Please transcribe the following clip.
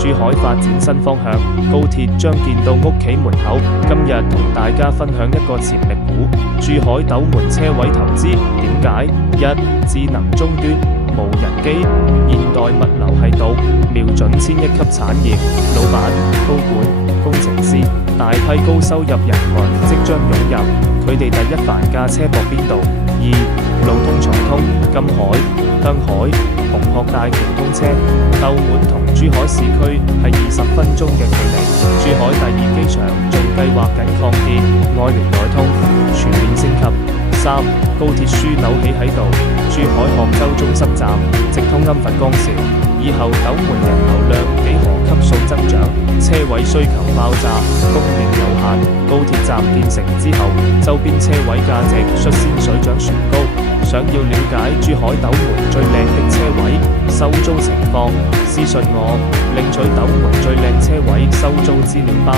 珠海發展新方向，高鐵將建到屋企門口。今日同大家分享一個潛力股，珠海斗門車位投資。點解？一、智能終端，無人機，現代物流系統，瞄準千億級產業。老闆、高管、工程師，大批高收入人群即將湧入，佢哋第一範價車駁邊度？二、路通財通，金海、燈海、紅鶴大橋通車，斗門同珠海市區係20分鐘嘅距離。珠海第二機場仲計劃緊擴建，愛聯愛通全面升級。三、高鐵樞紐起喺度，珠海杭州中心站直通暗佛江韶，以後斗門人流量幾何級數增長，車位需求爆炸，供應有限。高鐵站建成之後，周邊車位價值率先水漲船高。想要了解珠海斗門最靚的車位收租情況，私信我領取斗門最靚車位收租資料包。